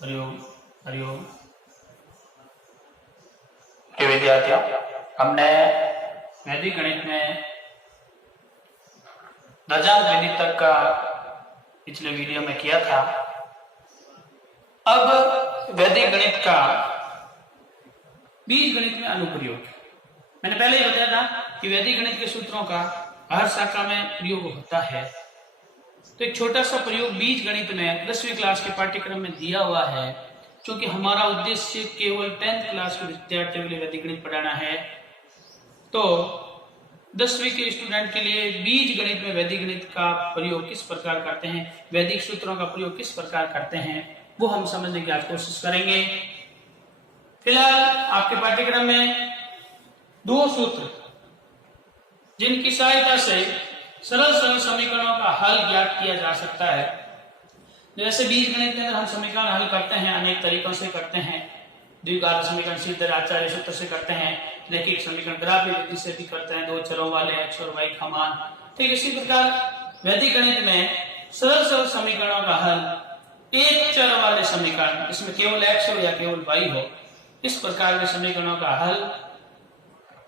हरिओम हरिओम के विद्यार्थियों, हमने वैदिक गणित में दशांश गणित तक का पिछले वीडियो में किया था। अब वैदिक गणित का बीज गणित में अनुप्रयोग। मैंने पहले ही बताया था कि वैदिक गणित के सूत्रों का हर शाखा में प्रयोग होता है। तो एक छोटा सा प्रयोग बीज गणित में 10वीं क्लास के पाठ्यक्रम में दिया हुआ है, क्योंकि हमारा उद्देश्य केवल 10th क्लास के विद्यार्थियों के लिए वैदिक गणित पढ़ाना है। तो 10वीं के स्टूडेंट के लिए बीज गणित में वैदिक गणित का प्रयोग किस प्रकार करते हैं, वैदिक सूत्रों का प्रयोग किस प्रकार करते हैं, वो हम समझने की आज कोशिश करेंगे। फिलहाल आपके पाठ्यक्रम में दो सूत्र जिनकी सहायता से सरल सरल समीकरणों का हल ज्ञात किया जा सकता है। जैसे बीज गणित के अंदर हम समीकरण हल करते हैं, अनेक तरीकों से करते हैं। द्विघात समीकरण सीधे आचार्य सूत्र से करते हैं, रैखिक समीकरण ग्राफीय विधि से भी करते हैं, दो चरों वाले x और y का मान। ठीक इसी प्रकार वैदिक गणित में सरल सरल समीकरणों का हल एक चर वाले समीकरण, इसमें केवल x हो या केवल y हो, इस प्रकार के समीकरणों का हल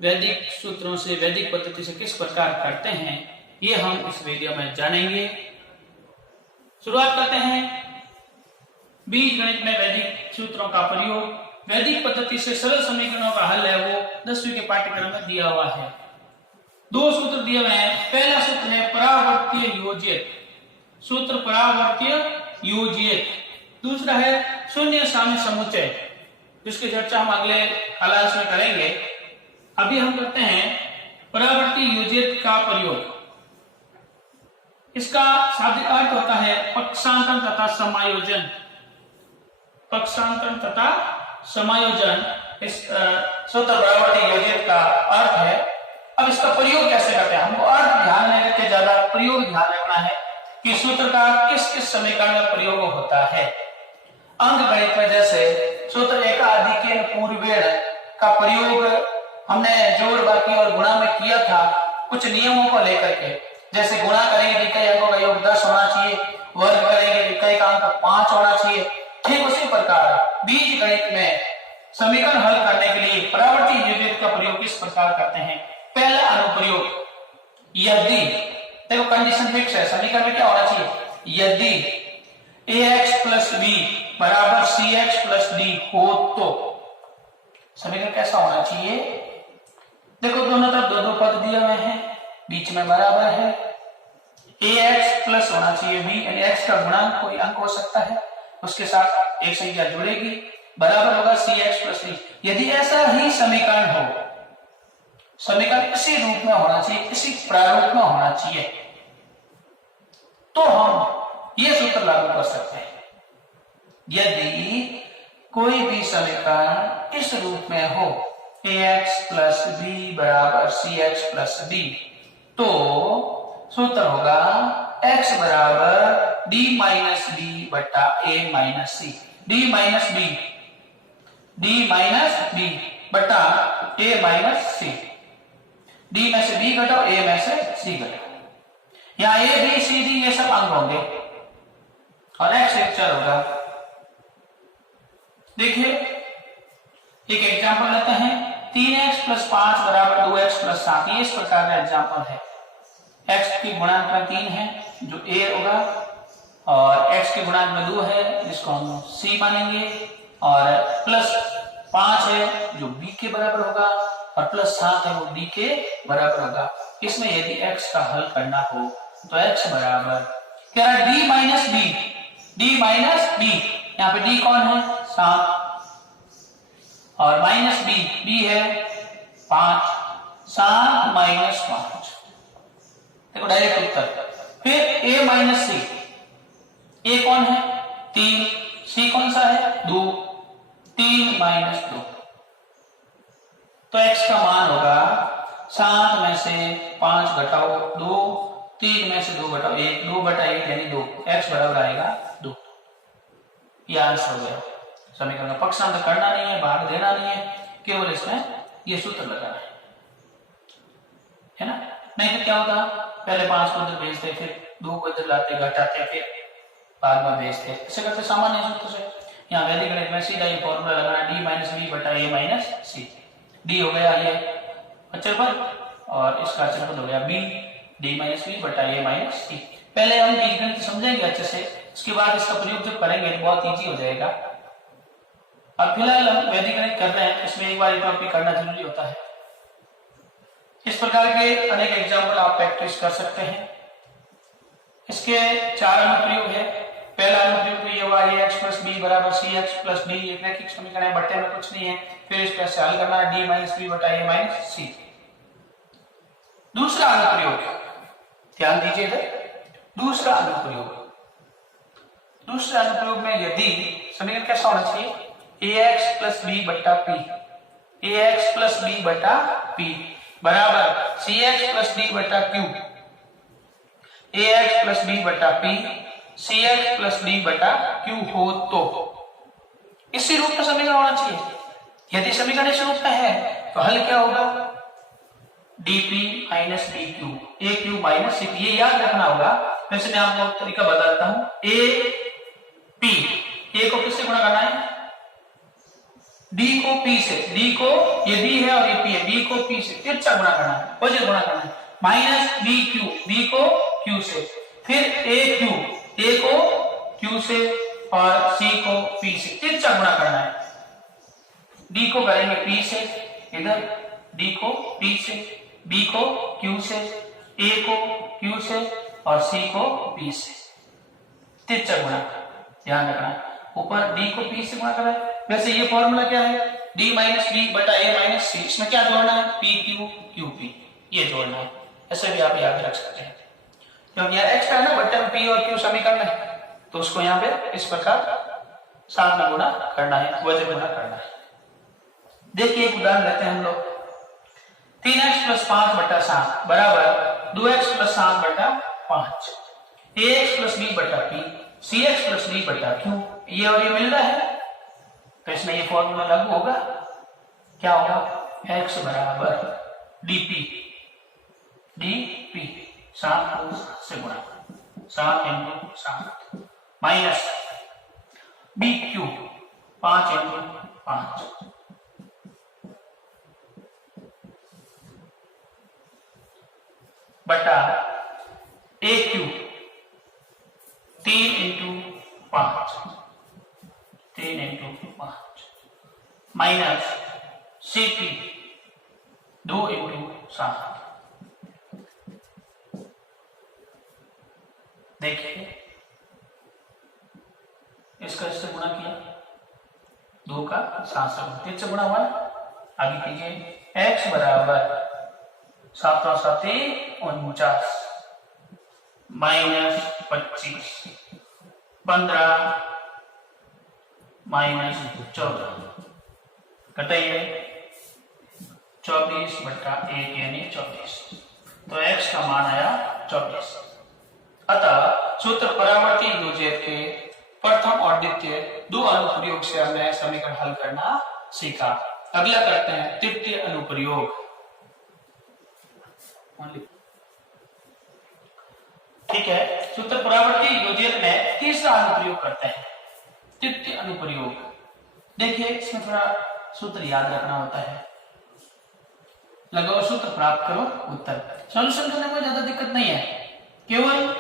वैदिक सूत्रों से, वैदिक पद्धति से किस प्रकार करते हैं, ये हम इस वीडियो में जानेंगे। शुरुआत करते हैं। बीज गणित में वैदिक सूत्रों का प्रयोग, वैदिक पद्धति से सरल समीकरणों का हल है, वो 10वीं के पाठ्यक्रम में दिया हुआ है। दो सूत्र दिए हुए हैं। पहला सूत्र है परावर्तीय योजित, सूत्र परावर्तीय योजित। दूसरा है शून्य साम्य समुच्चय, जिसकी चर्चा हम अगले क्लास में करेंगे। अभी हम करते हैं परावर्तीय योजित का प्रयोग। इसका शाब्दिक अर्थ होता है पक्षांतरण तथा समायोजन। पक्षांतरण तथा समायोजन इस सूत्र परावर्तीय योजित का अर्थ है। अब इसका प्रयोग कैसे करते हैं, हमको अर्थ ध्यान नहीं रखे, ज्यादा प्रयोग ध्यान रखना है कि सूत्र का किस किस समीकरण में प्रयोग होता है। अंक गणित में जैसे सूत्र एकाधिकेन पूर्वेण का प्रयोग हमने जोड़, बाकी और गुणा में किया था, कुछ नियमों को लेकर के। जैसे गुणा करेंगे तो इकाई अंकों का योग 10 होना चाहिए, वर्ग करेंगे तो इकाई का अंक 5 होना चाहिए। ठीक उसी प्रकार बीज गणित में समीकरण हल करने के लिए परावर्तीय योजित का प्रयोग किस प्रकार करते हैं। पहला अनुप्रयोग, यदि, देखो कंडीशन फिक्स है, समीकरण में क्या होना चाहिए, यदि ax + b = cx + d हो तो समीकरण कैसा होना चाहिए। देखो दोनों तरफ दो दो पद दिए हुए हैं, बीच में बराबर है, ax प्लस होना चाहिए b, यानी x का गुणांक कोई अंक हो सकता है, उसके साथ एक संख्या जुड़ेगी, बराबर होगा cx + d। यदि ऐसा ही समीकरण हो, समीकरण इसी रूप में होना चाहिए, इसी प्रारूप में होना चाहिए, तो हम ये सूत्र लागू कर सकते हैं। यदि कोई भी समीकरण इस रूप में हो, ax + b = cx + d, तो सूत्र होगा x = d - b a - c, d - b बटा a - c, d में से b घटाओ, a में से c घटाओ। यहाँ a b c d ये सब अंक होंगे और x एक चर होगा। देखिए एक एग्जांपल लेते हैं, 3x + 5 = 2x + 7। ये इस प्रकार का एग्जांपल है। x की गुणांक में 3 है जो a होगा, और x की गुणांक में 2 है जिसको हम c मानेंगे, और +5 है जो b के बराबर होगा, और +7 है वो d के बराबर होगा। इसमें यदि x का हल करना हो तो x बराबर क्या है, d - b, यहाँ पे d कौन है, 7, और -b है 5, 7 - 5, देखो डायरेक्ट उत्तर। फिर a - c, a कौन है, 3, c कौन सा है, 2, 3 - 2, तो x का मान होगा 7 में से 5 घटाओ 2, 3 में से 2 घटाओ 1, 2/1 यानी 2, x बराबर आएगा 2। ये आंसर हो गया। समीकरण का पक्षांतर करना नहीं है, भाग देना नहीं है, केवल इसमें ये सूत्र लगाना है ना। नहीं तो क्या होता, पहले 5 को इधर भेजते, फिर 2 को इधर लाते, घटाते, फिर बाद में भेजते, ऐसे करते सामान्य सूत्र से। यहाँ वैदिक गणित में सीधा ये फॉर्मूला लगाना डी माइनस बी बटा ए माइनस सी। डी हो गया ये अचरपद और इसका अचरपद हो गया बी, डी माइनस बी बटा ए माइनस सी। पहले हम बीजगणित समझेंगे अच्छे से, उसके बाद इसका प्रयोग जब करेंगे तो बहुत इजी हो जाएगा। अब फिलहाल हम वैदिक गणित कर रहे हैं, इसमें एक बार टॉपिक करना जरूरी होता है। इस प्रकार के अनेक एग्जाम्पल आप प्रैक्टिस कर सकते हैं। इसके 4 अनुप्रयोग है। पहला अनुप्रयोग तो ये हुआ ax प्लस बी बराबर सी एक्स प्लस डी, एक रैखिक समीकरण है, बट्टे में कुछ नहीं है, फिर इसको ऐसे हल करना है डी माइनस बी बटा ए माइनस सी। दूसरा अनुप्रयोग, ध्यान दीजिएगा, दूसरा अनुप्रयोग में यदि समीकरण कैसा होना चाहिए, ax प्लस बी बटा पी, ax प्लस बी बटा पी बराबर सी एक्स प्लस डी बटा क्यू, ax प्लस बी बटा P C X plus D बटा क्यू हो तो इसी रूप में समीकरण होना चाहिए। यदि समीकरण इस रूप में है तो हल क्या होगा, dp minus dq, a Q minus C P. ये याद रखना होगा। वैसे मैं आपको तरीका बताता हूं, a को किससे गुणा करना है, d को p से, d को ये b है और ये p है, d को p से तिरछा गुणा करना है, अपोजिट गुणा करना है, माइनस b को q से, फिर a को q से और c को p से तिरछा गुणा करना है। d को करेंगे p से इधर, d को p से, b को q से, a को q से और c को p से तिरछा गुणा। ध्यान रखना, ऊपर d को p से गुणा करना है। वैसे ये फॉर्मूला क्या है, d माइनस बी बटा ए माइनस सी, इसमें क्या जोड़ना है, p q q p, ये जोड़ना है। ऐसे भी आप याद रख सकते हैं, क्योंकि यहाँ x का है ना, बट्टे में p और q समीकरण है, तो उसको यहाँ पे इस प्रकार साथ में गुणा करना है, वजह गुणा करना है। देखिए एक उदाहरण लेते हैं हम लोग, 3x प्लस 5 बटा 7 बराबर 2x प्लस 7 बटा 5, ax प्लस b बटा p सी एक्स प्लस डी बटा क्यू, ये और ये मिल रहा है, तो इसमें ये फॉर्मूला लागू होगा। क्या होगा, x बराबर dp 7 से गुणा 7 into 7 minus B Q 5 into 5 बटा A Q 3 into 5 minus C P 2 into 7। देखिए इसका इससे गुणा किया, 2 का 7 से गुणा हुआ। आगे कीजिए, x बराबर 7 और 7 49 माइनस 25 15 माइनस 14 घटाइए 24 बटा 1 यानी 24, तो x का मान आया 24। अतः सूत्र परावर्ती योजक के प्रथम और द्वितीय 2 अनुप्रयोग से हमने समीकरण हल करना सीखा। अगला करते हैं तृतीय अनुप्रयोग। ठीक है, सूत्र परावर्ती योजक में तीसरा अनुप्रयोग करते हैं, तृतीय अनुप्रयोग। देखिए इसमें थोड़ा सूत्र याद रखना होता है। लगाओ सूत्र, प्राप्त करो उत्तर। सॉल्यूशन करने में ज्यादा दिक्कत नहीं है, केवल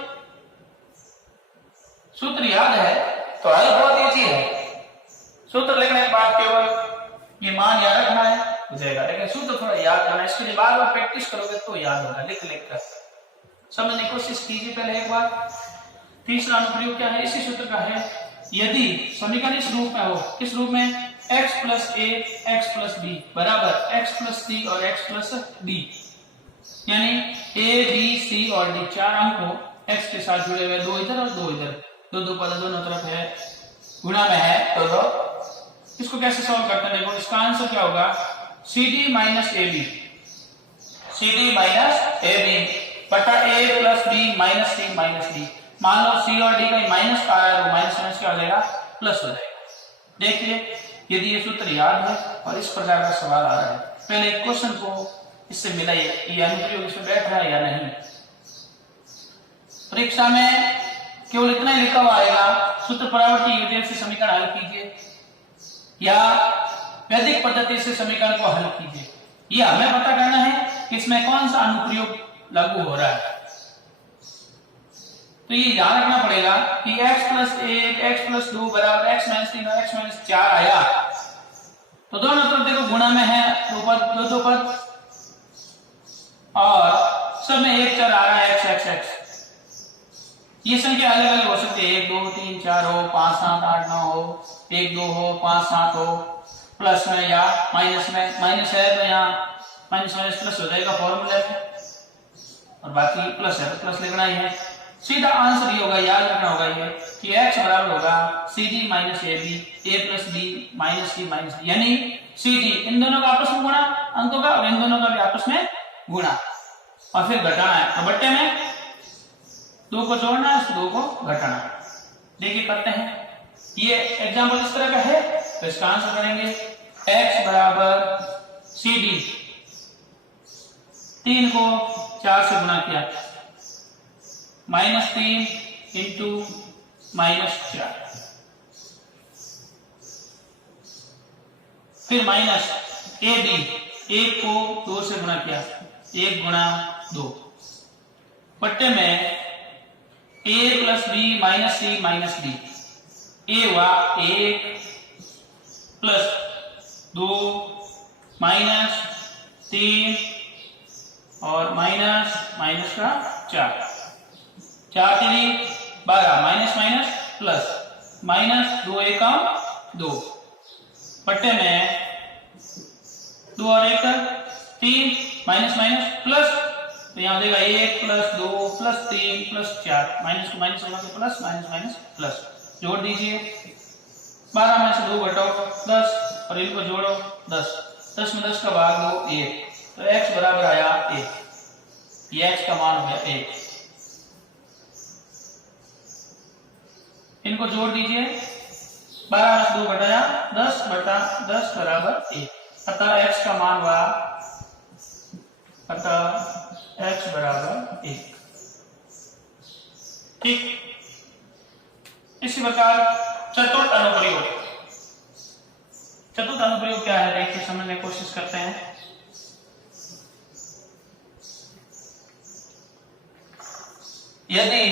सूत्र याद है तो हल बहुत इजी है। सूत्र लिखने के बाद केवल ये मान याद रखना है, हो जाएगा। लेकिन सूत्र थोड़ा याद करना है, इसके लिए बार बार प्रैक्टिस करोगे तो याद होगा। लिख लिख कर समझने की कोशिश कीजिए पहले एक बार। तीसरा अनुप्रयोग क्या है, इसी सूत्र का है। यदि समीकरण इस रूप में हो, किस रूप में, x प्लस ए एक्स प्लस बी बराबर x प्लस सी और x प्लस डी, यानी a b c और d 4 अंक हो, x के साथ जुड़े हुए, 2 इधर और 2 इधर, 2 पद दोनों तरफ है, गुणा में है, तो इसको कैसे सॉल्व करते हैं। देखो इसका आंसर क्या होगा, C D minus A B, C D minus A B बटा A plus B minus C minus D. मान लो सी और डी का माइनस का आया, तो माइनस माइनस क्या हो जाएगा, प्लस हो जाएगा। देखिए यदि ये सूत्र याद है और इस प्रकार का सवाल आ रहा है, पहले एक क्वेश्चन को इससे मिलाइए, ये अनुप्रयोग इसमें बैठ रहा है या नहीं। परीक्षा में केवल इतना ही लिखा हुआ आएगा सूत्र परावर्ती योजक से समीकरण हल कीजिए या वैदिक पद्धति से समीकरण को हल कीजिए। ये हमें पता करना है कि इसमें कौन सा अनुप्रयोग लागू हो रहा है। तो ये ध्यान रखना पड़ेगा कि x + 1 x + 2 बराबर x - 3 और x - 4 आया तो दोनों तरफ देखो गुणा में है दो पद और सब में एक चर आ रहा है x। ये संख्या अलग अलग हो सकती है 1 2 3 4 हो 5 7 8 9 हो 1 2 हो 5 7 हो प्लस में या माइनस में। माइनस है तो यहाँ माइनस प्लस हो जाएगा फॉर्मूले में और बाकी प्लस है तो प्लस लिखना ही है। सीधा आंसर ये होगा, याद रखना होगा ये कि x बराबर होगा CD - AB a + b - c - d यानी CD इन दोनों का आपस में गुणा अंकों का और इन दोनों का भी आपस में गुणा और फिर घटाना है। तो बट्टे में 2 को जोड़ना है, 2 को घटाना। देखिए करते हैं। ये एग्जांपल इस तरह का है तो इसका आंसर करेंगे x बराबर CD 3 को 4 से गुणा किया -3 इंटू -4 फिर माइनस AB 1 को 2 से गुणा किया 1 गुणा 2 बट्टे में a + b - c - d a हुआ 1 + 2 -3 और माइनस का 4 4 3 12 माइनस प्लस -2 1 2 बट्टे में 2 और 1 3 माइनस प्लस तो यहाँ देगा 1 + 2 + 3 + 4 माइनस को माइनस होगा तो प्लस माइनस प्लस जोड़ दीजिए 12 में से 2 घटाओ 10 और इनको जोड़ो 10 10 में 10 का भाग दो 1 तो x बराबर आया 1। ये x का मान हो गया 1। इनको जोड़ दीजिए 12 में से 2 घटाया 10 बटा 10 बराबर 1 अतः x का मान हुआ x बराबर 1। ठीक इसी प्रकार चतुर्थ अनुप्रयोग क्या है देखिए समझने की कोशिश करते हैं। यदि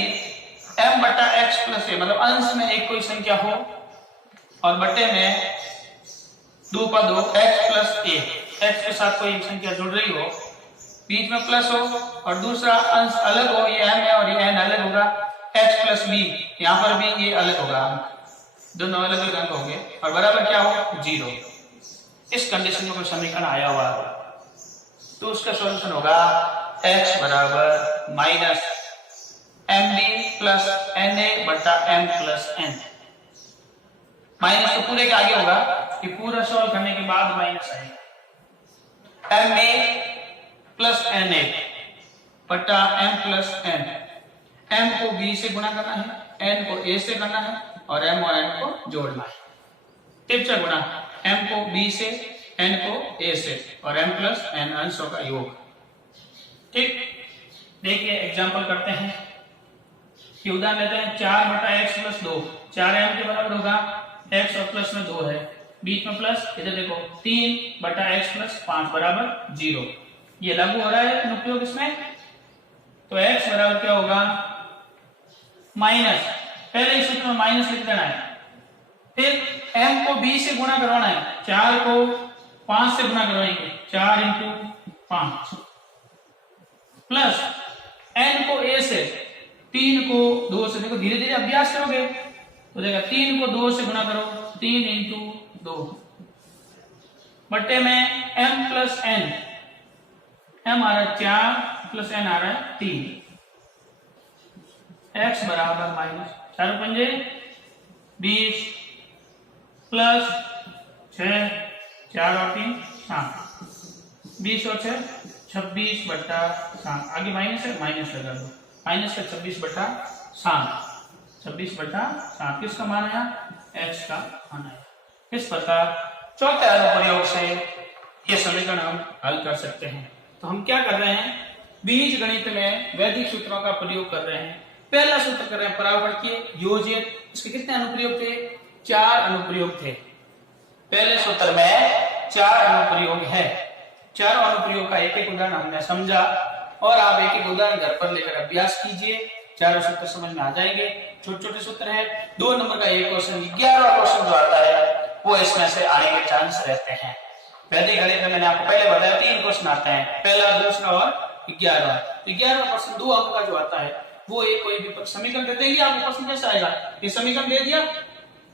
m बटा x + a मतलब अंश में एक कोई संख्या हो और बटे में 2 पद हो x + a x के साथ कोई संख्या जुड़ रही हो बीच में प्लस हो और दूसरा अंश अलग हो ये m है और ये n अलग होगा x + b यहाँ पर भी ये अलग होगा दोनों अलग अलग अंक होंगे और बराबर क्या हो 0। इस कंडीशन में कोई समीकरण आया हुआ तो उसका सॉल्यूशन होगा x बराबर -mb + na बटा m + n। माइनस तो पूरे के आगे होगा कि पूरा सॉल्व करने के बाद माइनस आएगा mb + na बटा m + n। m को b से गुणा करना है n को a से करना है और m और n को जोड़ना है। तिरछा गुणा m को b से n को a से और m + n अंशों का योग। ठीक देखिए एग्जांपल करते हैं कि उदाहरण लेते हैं 4 बटा x + 2 4m के बराबर होगा x और प्लस में 2 है बीच में प्लस इधर देखो 3 बटा x + 5 बराबर 0। ये लागू हो रहा है अनुप्रयोग इसमें तो x बराबर क्या होगा माइनस पहले ही सूत्र में माइनस लिख देना है फिर m को b से गुणा करवाना है 4 को 5 से गुणा करवाएंगे 4 × 5 प्लस n को a से 3 को 2 से देखो धीरे धीरे अभ्यास करोगे तो देखा 3 को 2 से गुणा करो 3 × 2 बट्टे में m + n m आ रहा है 4 + n आ रहा है 3 x बराबर -4 पंजे 20 प्लस 6 4 और 3 7 20 और 6 26 बटा 7 आगे माइनस है माइनस लगा दो माइनस का 26 बटा 7 26 बटा 7 किसका मान आया x का मान आया। इस प्रकार चौथे अनुप्रयोग से ये समीकरण हम हल कर सकते हैं। तो हम क्या कर रहे हैं बीज गणित में वैदिक सूत्रों का प्रयोग कर रहे हैं। पहला सूत्र कर रहे हैं परावर्तीय योजित इसके कितने अनुप्रयोग थे? 4 अनुप्रयोग थे। पहले सूत्र में 4 अनुप्रयोग है। चारों अनुप्रयोग का एक एक उदाहरण हमने समझा और आप एक एक उदाहरण घर पर लेकर अभ्यास कीजिए, चारों सूत्र समझ में आ जाएंगे। छोटे छोटे सूत्र है। 2 नंबर का एक क्वेश्चन, 11वां क्वेश्चन जो आता है वो इसमें से आने के चांस रहते हैं। वैदिक गणित में मैंने आपको पहले बताया 3 क्वेश्चन आते हैं, पहला, दूसरा और 11वां। 11वां क्वेश्चन 2 अंक का जो आता है वो एक कोई भी समीकरण दे देंगे, आपको प्रश्न कैसा आएगा? ये समीकरण दे दिया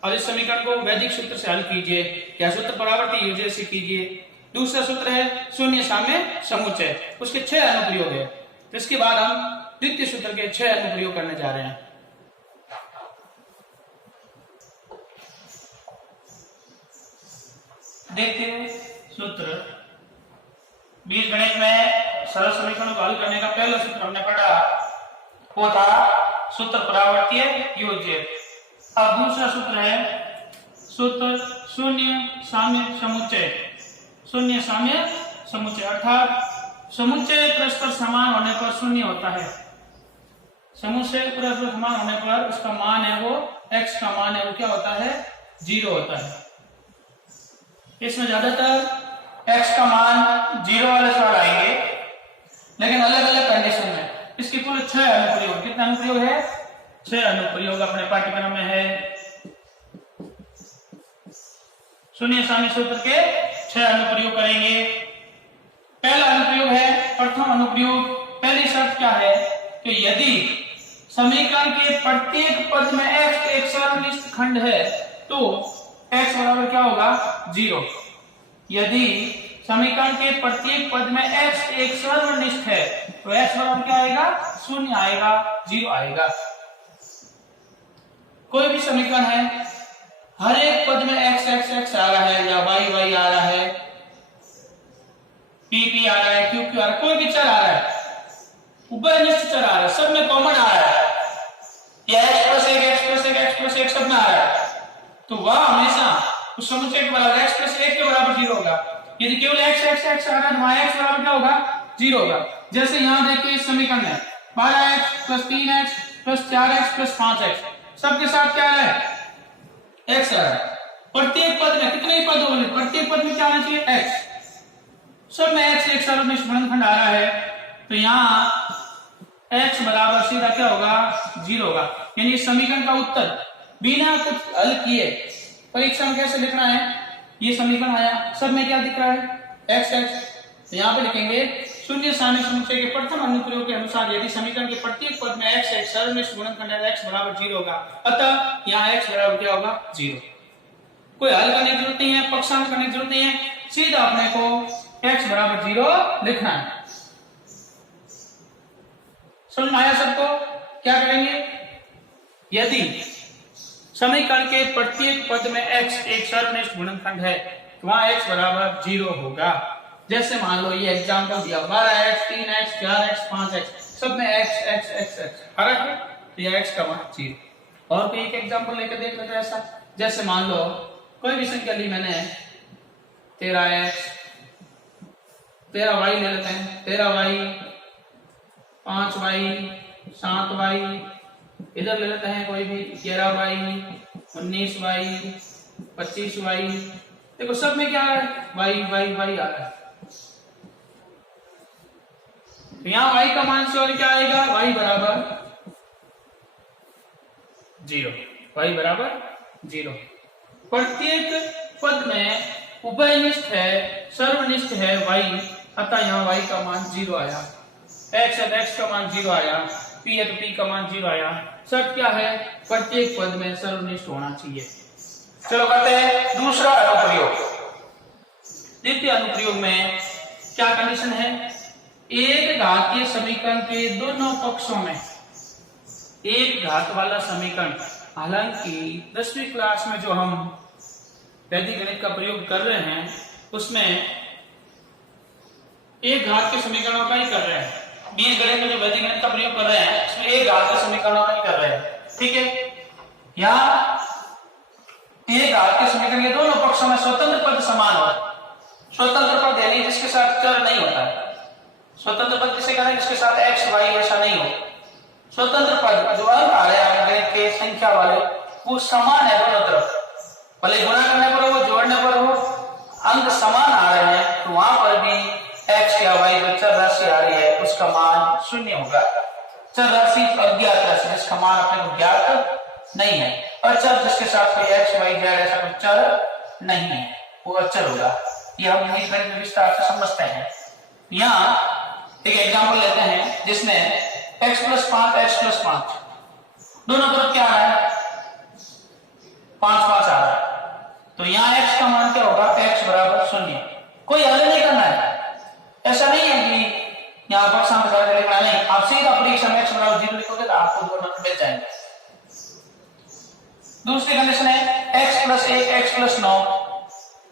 और इस समीकरण को वैदिक सूत्र से हल कीजिए या सूत्र परावर्ती योजना से कीजिए। दूसरा सूत्र है शून्य साम्य समुच्चय, उसके 6 अनुप्रयोग है। इसके बाद हम द्वितीय सूत्र के 6 अनुप्रयोग करने जा रहे हैं। द्वितीय सूत्र बीजगणित में सरल समीकरणों को हल करने का पहला सूत्र हमने पढ़ा वो था सूत्र परावर्तीय योज्य। अब दूसरा सूत्र है सूत्र शून्य साम्य समुच्चय। शून्य साम्य समुच्चय अर्थात समुच्चय परस्पर समान होने पर शून्य होता है। समुच्चय परस्पर समान होने पर उसका मान है वो x का मान है वो क्या होता है? 0 होता है। इसमें ज्यादातर x का मान 0 वाले सवाल आएंगे, लेकिन अलग अलग कंडीशन में। इसके कुल 6 अनुप्रयोग, कितने अनुप्रयोग है? 6 अनुप्रयोग अपने पाठ्यक्रम में है। शून्य साम्य सूत्र के 6 अनुप्रयोग करेंगे। पहला अनुप्रयोग है, प्रथम अनुप्रयोग। पहली शर्त क्या है कि यदि समीकरण के प्रत्येक पद में x एक सर्वनिष्ठ खंड है तो x बराबर क्या होगा? 0। यदि समीकरण के प्रत्येक पद में x एक सर्वनिष्ठ है तो x बराबर क्या आएगा? 0 आएगा, 0 आएगा। कोई भी समीकरण है, हर एक पद में x x x आ रहा है या y y आ रहा है, p p आ रहा है, q q आ रहा है, कोई भी चर आ रहा है, उभयनिष्ठ चर आ रहा है, सब में कॉमन आ रहा है, या x+1 सब में आ रहा है, तो वह हमेशा उस समुच्चय के बराबर x+1 के बराबर 0 होगा। यदि केवल x x x आ रहा है तो वहां x बराबर क्या होगा? 0 होगा। जैसे यहां देखिए इस समीकरण में 12x + 3x + 4x + 5x सबके साथ क्या है? x आ रहा है। प्रत्येक पद में कितने पद होंगे? प्रत्येक पद में क्या आना चाहिए? x। सब में x एक सर्वनिष्ठ गुणनखंड आ रहा है तो यहाँ x बराबर सीधा क्या होगा? 0 होगा। यानी इस समीकरण का उत्तर बिना कुछ हल किए परीक्षा में कैसे लिखना है? ये समीकरण आया, सब में क्या दिख रहा है? x x। तो यहाँ पे लिखेंगे शून्य साम्य समुच्चय के प्रथम अनुप्रयोग के अनुसार यदि समीकरण के प्रत्येक पद में x एक सर्वनिष्ठ गुणनखंड है x बराबर 0 होगा, अतः यहाँ x बराबर क्या होगा? 0। कोई हल करने की जरूरत नहीं है, पक्षांतर करने की जरूरत नहीं है, सीधा अपने को x बराबर 0 लिखना है। समझ में आया सबको? क्या करेंगे? यदि समीकरण के प्रत्येक पद में x एक सर्वनिष्ठ गुणनखंड है तो वहां x बराबर 0 होगा। जैसे मान लो ये एग्जाम्पल दिया 12x 3x 4x 5x सब में x x x x फर्क है तो यह x का मान 0। और कोई एक एग्जाम्पल लेकर देख लेते हैं ऐसा। जैसे मान लो कोई भी संख्या ली मैंने 13x 13y ले लेते हैं, 13y 5y 7y, इधर ले लेते हैं कोई भी 11y 19y 25y। देखो सब में क्या है? y y y आ रहा है। तो यहाँ y का मान से और क्या आएगा? y बराबर 0। y बराबर 0। प्रत्येक पद में उभयनिष्ठ है, सर्वनिष्ठ है y, अतः यहाँ y का मान 0 आया। x है तो x का मान 0 आया, p है तो p का मान 0 आया। शर्त क्या है? प्रत्येक पद में सर्वनिष्ठ होना चाहिए। चलो करते हैं दूसरा अनुप्रयोग। द्वितीय अनुप्रयोग में क्या कंडीशन है? एक घातीय समीकरण के दोनों पक्षों में एक घात वाला समीकरण, हालांकि 10वीं क्लास में जो हम वैदिक गणित का प्रयोग कर रहे हैं उसमें एक घात के समीकरणों का ही कर रहे हैं। बीज गणित में जो वैदिक गणित का प्रयोग कर रहे हैं उसमें एक घात के समीकरणों का ही कर रहे हैं, ठीक है। यहाँ एक घात के समीकरण के दोनों पक्षों में स्वतंत्र पद समान हो। स्वतंत्र पद यानी जिसके साथ चर नहीं होता है। स्वतंत्र पद किसे कहते हैं? जिसके साथ x y ऐसा नहीं हो। स्वतंत्र पद जो अंक आ रहे हैं गणित के संख्या वाले वो समान है दोनों तरफ, भले गुणा करने पर हो जोड़ने पर हो अंक समान आ रहे हैं, तो वहां पर भी x या y जो चर राशि आ रही है उसका मान शून्य होगा। चर राशि अज्ञात राशि जिसका मान अपने को ज्ञात नहीं है, अचर जिसके साथ कोई x y z ऐसा कोई चर नहीं है वो अचर होगा। ये हम इंग्लिश गणित में विस्तार से समझते हैं। यहाँ एक एग्जांपल लेते हैं जिसमें x + 5 x + 5 दोनों तरफ क्या आ रहा है 5 5 आ रहा है, तो यहाँ x का मान क्या होगा x = 0। कोई हल नहीं करना है, ऐसा नहीं है कि यहाँ पर सामने लिखना नहीं, आप सीधा परीक्षा में x = 0 लिखोगे तो आपको 2 नंबर मिल जाएंगे। दूसरी कंडीशन है x + 1 x + 9,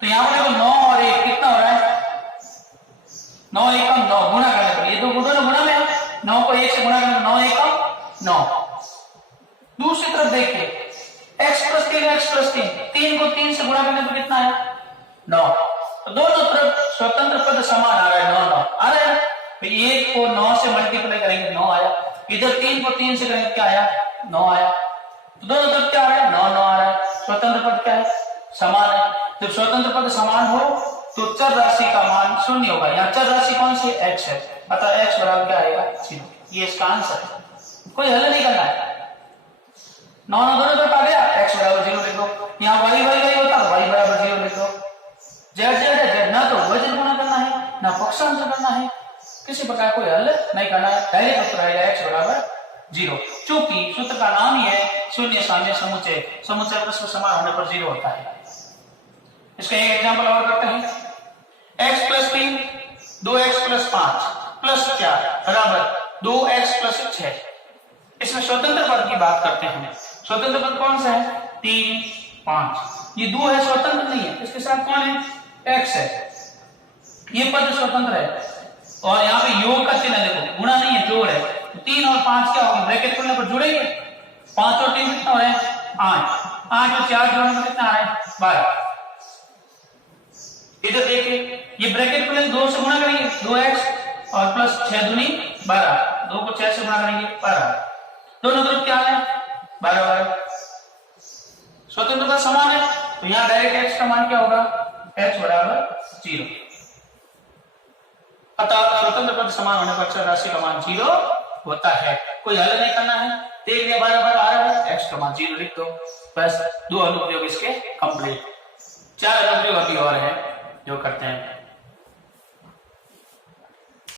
तो यहाँ पर देखो 9 और 1 कितना हो रहा है 9 × 9 गुणा करने पर, ये दो गुणा में है 9 को 1 से गुणा करने पर 9 × 9। दूसरी तरफ देखिए x + 3 x + 3, 3 को 3 से गुणा करने पर कितना आया 9, तो दोनों तरफ स्वतंत्र पद समान आ रहा है 9 9 आ रहा है, तो 1 को 9 से मल्टीप्लाई करेंगे 9 आया, इधर 3 को 3 से करेंगे क्या आया 9 आया, तो दोनों तरफ क्या आ रहा है 9 9 आ रहा है, स्वतंत्र पद क्या है समान है। जब स्वतंत्र पद समान हो तो चर राशि का मान शून्य होगा। यहाँ चर राशि कौन सी x है, अतः x बराबर क्या आएगा 0। ये इसका आंसर है, कोई हल नहीं करना है। 9 9 दोनों तरफ आ गया, x = 0 लिख दो, यहाँ y होता तो y = 0 लिख दो। z है, ना तो वजन गुणा करना है ना पक्षांतर करना है, किसी प्रकार कोई हल नहीं करना है, डायरेक्ट उत्तर आएगा x = 0। चूंकि सूत्र का नाम ही है शून्य साम्य समुच्चय, समुच्चय परस्पर समान होने पर 0 होता है। इसका एक एग्जांपल और करते हैं। x + 3 2x + 5 + 4 = 2x + 6। इसमें स्वतंत्र पद की बात करते हैं। स्वतंत्र पद कौन सा है 3 5, ये 2 है स्वतंत्र नहीं है, इसके साथ कौन है x है, ये पद स्वतंत्र है, और यहाँ पे योग का चिन्ह देखो गुणा नहीं है जोड़ है, तो 3 और 5 क्या होगा ब्रैकेट खोलने पर जुड़ेंगे, 5 और 3 कितना हो रहा है 8, 8 और 4 जोड़ने पर कितना आ रहा है 12। इधर देखिए ये ब्रैकेट खोलेंगे 2 से गुणा करेंगे 2x और प्लस 6 दूनी 12, 2 को 6 से गुणा करेंगे 12, दोनों तरफ क्या है 12 12, स्वतंत्र पद समान है, तो यहाँ डायरेक्ट x का मान क्या होगा x = 0। अतः स्वतंत्र पद समान होने पर चर राशि का मान 0 होता है। कोई हल नहीं करना है, देखने बार बार आ रहा है x का मान 0 लिख दो, बस 2 अनुप्रयोग इसके कंप्लीट। 4 अनुप्रयोग अभी और है जो करते हैं।